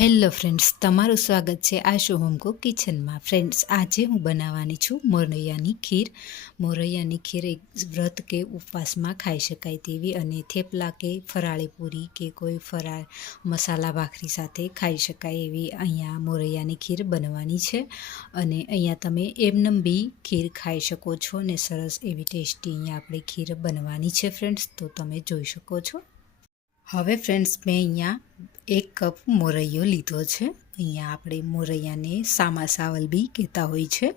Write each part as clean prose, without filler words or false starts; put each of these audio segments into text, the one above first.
Hello friends, તમારું સ્વાગત છે આશુ હોમ કુક કિચનમાં. ફ્રેન્ડ્સ, આજે હું બનાવવાની છું મોરૈયાની ખીર. મોરૈયાની ખીર એક વ્રત કે ઉપવાસમાં ખાઈ શકાય તેવી અને થેપલા કે ફરાળી પૂરી કે કોઈ ફરાળ મસાલા ભાખરી સાથે ખાઈ શકાય એવી અહીંયા મોરૈયાની ખીર બનવાની છે. અને અહીંયા તમે એમનેમ બી ખીર ખાઈ શકો છો ને સરસ એવી ટેસ્ટી અહીંયા આપણે ખીર બનવાની છે ફ્રેન્ડ્સ, તો તમે જોઈ શકો છો. હવે ફ્રેન્ડ્સ, મેં અહીંયા 1 કપ મોરૈયો લીધો છે. અહીંયા આપણે મોરૈયાને સામા સાવલ બી કહેતા હોય છે.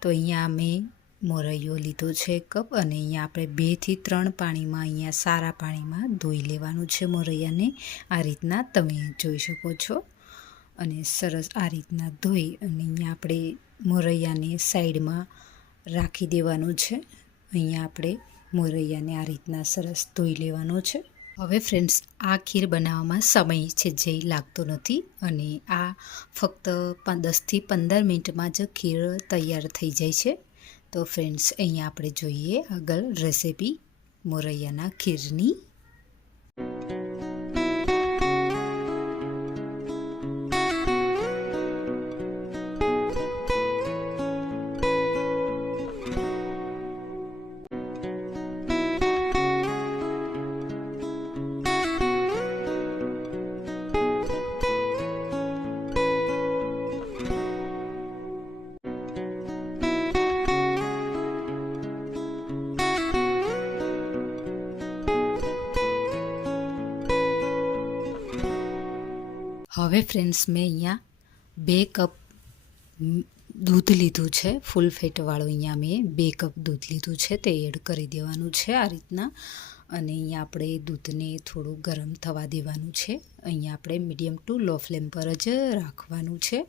તો અહીંયા મેં મોરૈયો લીધો છે 1 કપ અને અહીંયા આપણે 2 થી 3 પાણીમાં અહીંયા સારા પાણીમાં ધોઈ લેવાનું છે મોરૈયાને. આ રીતના તમે જોઈ શકો છો. અને સરસ આ રીતના ધોઈ અને અહીંયા આપણે મોરૈયાને સાઈડમાં રાખી દેવાનું છે. અહીંયા આપણે મોરૈયાને આ રીતના સરસ ધોઈ લેવાનો છે. હવે ફ્રેન્ડ્સ, આ ખીર બનાવવામાં સમય છે જે લાગતો નથી અને આ ફક્ત 10 થી 15 મિનિટમાં જ ખીર તૈયાર થઈ જાય છે. તો ફ્રેન્ડ્સ, અહીંયા આપણે જોઈએ આગળ રેસીપી મોરૈયાના ખીરની. હવે ફ્રેન્ડ્સ, મેં અહીંયા 2 કપ દૂધ લીધું છે, ફૂલ ફેટવાળું. અહીંયા મેં 2 કપ દૂધ લીધું છે, તે એડ કરી દેવાનું છે આ રીતના. અને અહીંયા આપણે દૂધને થોડું ગરમ થવા દેવાનું છે. અહીંયા આપણે મીડિયમ ટુ લો ફ્લેમ પર જ રાખવાનું છે.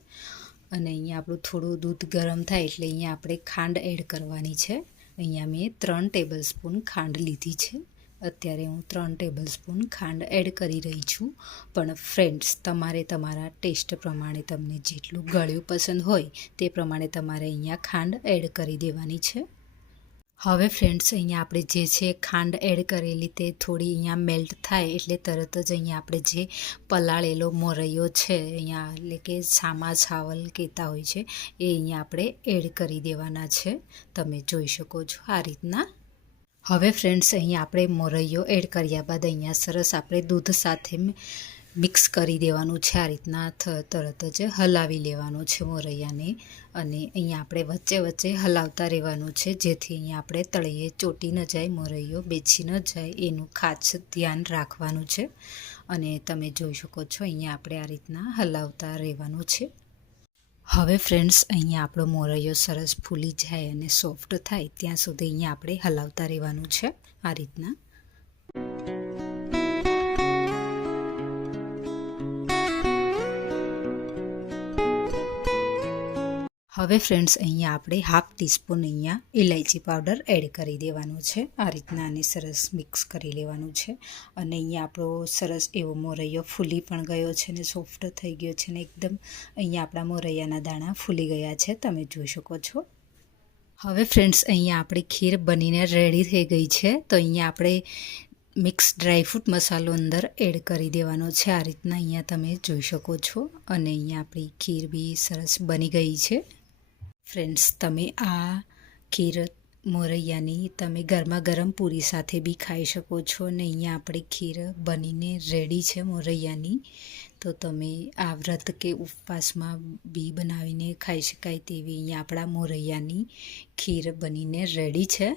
અને અહીંયા આપણું થોડું દૂધ ગરમ થાય એટલે અહીંયા આપણે ખાંડ એડ કરવાની છે. અહીંયા મેં 3 ટેબલ સ્પૂન ખાંડ લીધી છે. અત્યારે હું 3 ટેબલ સ્પૂન ખાંડ એડ કરી રહી છું. પણ ફ્રેન્ડ્સ, તમારે તમારા ટેસ્ટ પ્રમાણે તમને જેટલું ગળ્યું પસંદ હોય તે પ્રમાણે તમારે અહીંયા ખાંડ એડ કરી દેવાની છે. હવે ફ્રેન્ડ્સ, અહીંયા આપણે જે છે ખાંડ એડ કરેલી તે થોડી અહીંયા મેલ્ટ થાય એટલે તરત જ અહીંયા આપણે જે પલાળેલો મોરૈયો છે અહીંયા એટલે કે સામા છાવલ કહેતા હોય છે એ અહીંયા આપણે એડ કરી દેવાના છે. તમે જોઈ શકો છો આ રીતના. હવે ફ્રેન્ડ્સ, અહીંયા આપણે મોરૈયો એડ કર્યા બાદ અહીંયા સરસ આપણે દૂધ સાથે મિક્સ કરી દેવાનું છે. આ રીતના તરત જ હલાવી લેવાનું છે મોરૈયાને. અને અહીંયા આપણે વચ્ચે વચ્ચે હલાવતા રહેવાનું છે જેથી અહીંયા આપણે તળિયે ચોટી ન જાય, મોરૈયો બેસી ન જાય એનું ખાસ ધ્યાન રાખવાનું છે. અને તમે જોઈ શકો છો અહીંયા આપણે આ રીતના હલાવતા રહેવાનું છે. હવે ફ્રેન્ડ્સ, અહીંયા આપણો મોરૈયો સરસ ફૂલી જાય અને સોફ્ટ થાય ત્યાં સુધી અહીંયા આપણે હલાવતા રહેવાનું છે આ રીતના. હવે ફ્રેન્ડ્સ, અહીંયા આપણે 1/2 ટીસ્પૂન અહીંયા ઇલાયચી પાવડર એડ કરી દેવાનું છે. આ રીતના આને સરસ મિક્સ કરી લેવાનું છે. અને અહીંયા આપણો સરસ એવો મોરૈયો ફૂલી પણ ગયો છે ને સોફ્ટ થઈ ગયો છે ને એકદમ અહીંયા આપણા મોરૈયાના દાણા ફૂલી ગયા છે, તમે જોઈ શકો છો. હવે ફ્રેન્ડ્સ, અહીંયા આપણી ખીર બનીને રેડી થઈ ગઈ છે. તો અહીંયા આપણે મિક્સ ડ્રાયફ્રૂટ મસાલો અંદર એડ કરી દેવાનો છે. આ રીતના અહીંયા તમે જોઈ શકો છો. અને અહીંયા આપણી ખીર બી સરસ બની ગઈ છે. ફ્રેન્ડ્સ, તમે આ ખીર મોરૈયાની તમે ગરમા ગરમ પૂરી સાથે બી ખાઈ શકો છો. અને અહીંયા આપણી ખીર બનીને રેડી છે મોરૈયાની. તો તમે આ વ્રત કે ઉપવાસમાં બી બનાવીને ખાઈ શકાય તેવી અહીંયા આપણા મોરૈયાની ખીર બનીને રેડી છે.